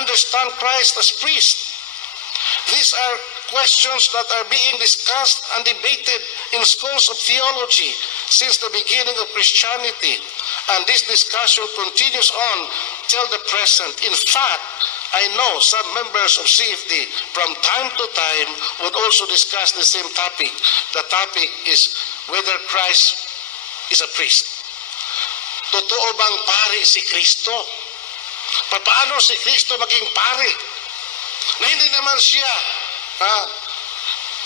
understand Christ as priest? These are questions that are being discussed and debated in schools of theology since the beginning of Christianity, and this discussion continues on till the present. In fact, I know some members of CFD from time to time would also discuss the same topic. The topic is whether Christ is a priest. Totoo bang pari si Kristo? Paano si Kristo maging pari? Na hindi naman siya,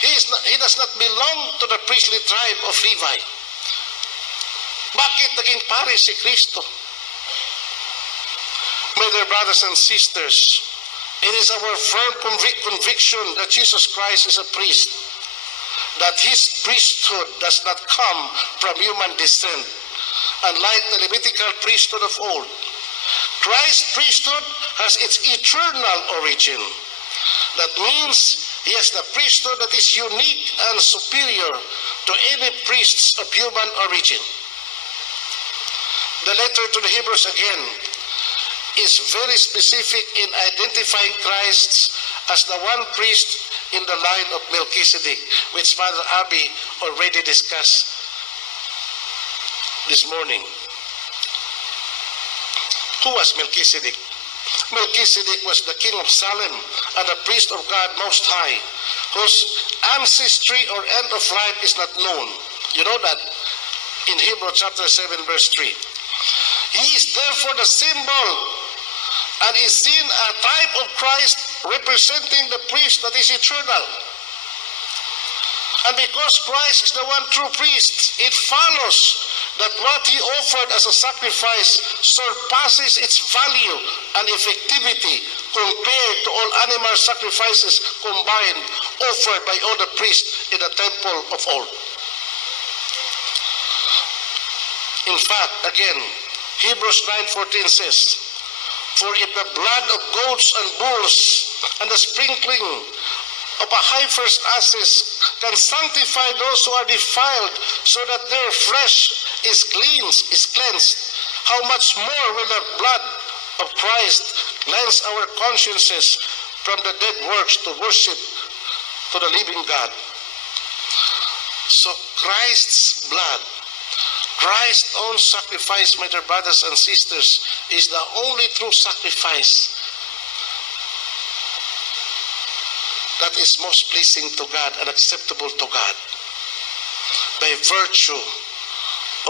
he does not belong to the priestly tribe of Levi. Bakit naging pari si Kristo? My dear brothers and sisters, it is our firm conviction that Jesus Christ is a priest, that his priesthood does not come from human descent, unlike the Levitical priesthood of old. Christ's priesthood has its eternal origin. That means he has the priesthood that is unique and superior to any priests of human origin. The letter to the Hebrews again is very specific in identifying Christ as the one priest in the line of Melchizedek, which Father Abi already discussed this morning. Who was Melchizedek? Melchizedek was the king of Salem and a priest of God Most High, whose ancestry or end of life is not known. You know that in Hebrew chapter 7 verse 3. He is therefore the symbol and is seen a type of Christ representing the priest that is eternal. And because Christ is the one true priest, it follows that what he offered as a sacrifice surpasses its value and effectivity compared to all animal sacrifices combined offered by all the priests in the temple of old. In fact, again, Hebrews 9:14 says, "For if the blood of goats and bulls and the sprinkling of a heifer's ashes can sanctify those who are defiled so that their flesh is cleansed, how much more will the blood of Christ cleanse our consciences from the dead works to worship to the living God?" So Christ's blood, Christ's own sacrifice, my dear brothers and sisters, is the only true sacrifice that is most pleasing to God and acceptable to God, by virtue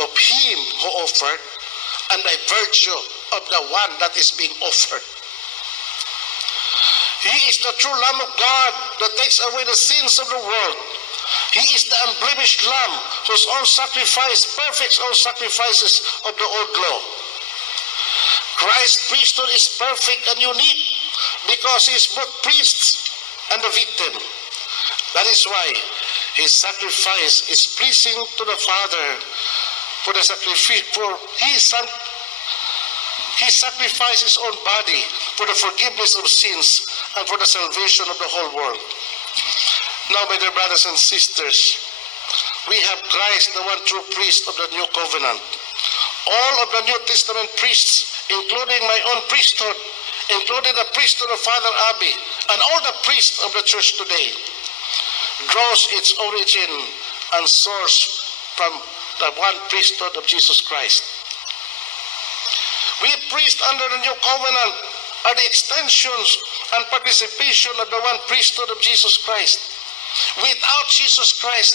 of him who offered and by virtue of the one that is being offered. He is the true Lamb of God that takes away the sins of the world. He is the unblemished Lamb whose own sacrifice perfects all sacrifices of the old law. Christ's priesthood is perfect and unique because he is both priest and the victim. That is why his sacrifice is pleasing to the Father, for he sacrificed his own body for the forgiveness of sins and for the salvation of the whole world. Now, my dear brothers and sisters, we have Christ, the one true priest of the new covenant. All of the New Testament priests, including my own priesthood, including the priesthood of Father Abi, and all the priests of the church today, draws its origin and source from the one priesthood of Jesus Christ. We priests under the new covenant are the extensions and participation of the one priesthood of Jesus Christ. Without Jesus Christ,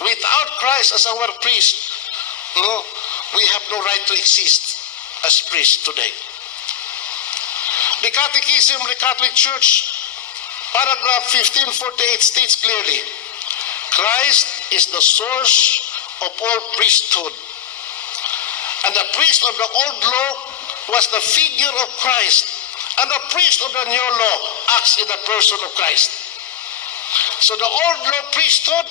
without Christ as our priest, we have no right to exist as priests today. The Catechism of the Catholic Church, paragraph 1548 states clearly, Christ is the source of all priesthood. And the priest of the old law was the figure of Christ, and the priest of the new law acts in the person of Christ. So the old law priesthood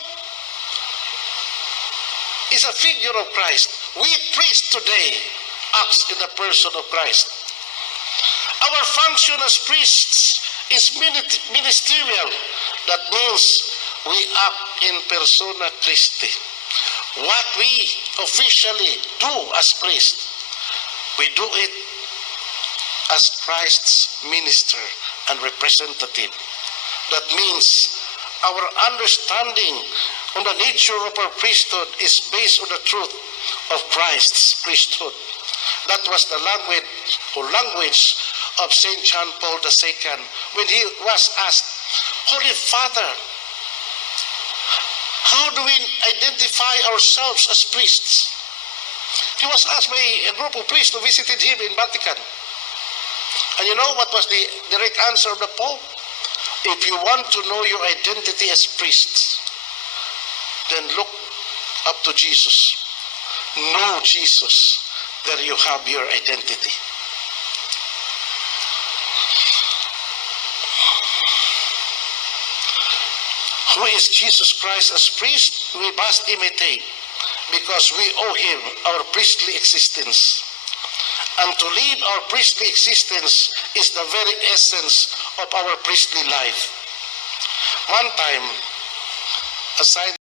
is a figure of Christ. We priests today acts in the person of Christ. Our function as priests is ministerial. That means we act in persona Christi. What we officially do as priests, we do it as Christ's minister and representative. That means our understanding on the nature of our priesthood is based on the truth of Christ's priesthood. That was the language of St. John Paul II when he was asked, Holy Father, how do we identify ourselves as priests? He was asked by a group of priests who visited him in Vatican. And you know what was the direct answer of the Pope? If you want to know your identity as priests, then look up to Jesus. Know Jesus. There you have your identity. Who is Jesus Christ as priest? We must imitate, because we owe him our priestly existence. And to live our priestly existence is the very essence of our priestly life. One time, aside